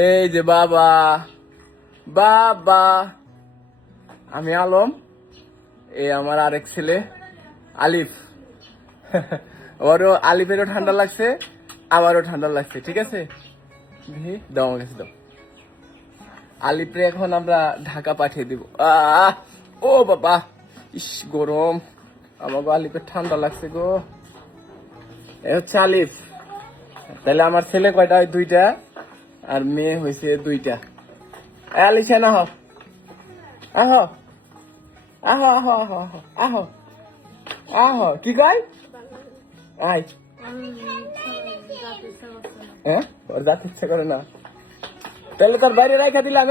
এই যে বাবা, বাবা, আমি আলম, এই আমার আরেক ছেলে আলিফ। ওরও আলিফেরও ঠান্ডা লাগছে, আমারও ঠান্ডা লাগছে। ঠিক আছে, দাও আমার কাছে দাও। আলিফরে এখন আমরা ঢাকা পাঠিয়ে দিব। ও বাবা, ইস গরম, আমাকে আলিফের ঠান্ডা লাগছে গো। এ হচ্ছে আলিফ। তাহলে আমার ছেলে কয়টা? দুইটা, আর মেয়ে হয়েছে দুইটা। আলিশা না, আহো আহো আহো আহো আহো আহো আহো আহো। কি কয়? আয়। হ্যাঁ, ওর যাতে ইচ্ছা করে না, তাহলে তোর বাইরে রাখা দিলাম।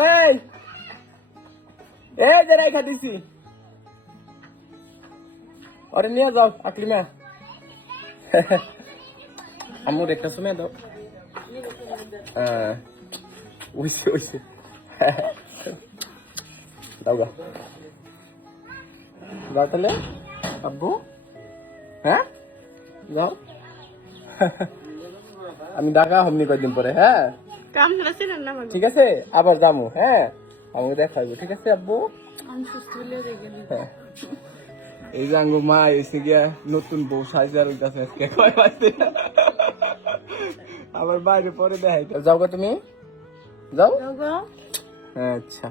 এই যে রাখা দিছি, ওরে নিয়ে যাও আকলিমা। আমুর একটা শুনে দাও। ওইসে ওইসে দাও গা, যাও তাহলে আব্বু। হ্যাঁ যাও। আমি ঢাকা হমনি কয়েকদিন পরে। হ্যাঁ ঠিক আছে, আবার যাবো। হ্যাঁ, আমি দেখাবো। ঠিক আছে আব্বু। হ্যাঁ, এই যে আঙ্গু মা এসে গিয়া নতুন বউ সাজার কাছে আবার বাইরে পরে দেখাই। যাও গা তুমি, যাও। আচ্ছা।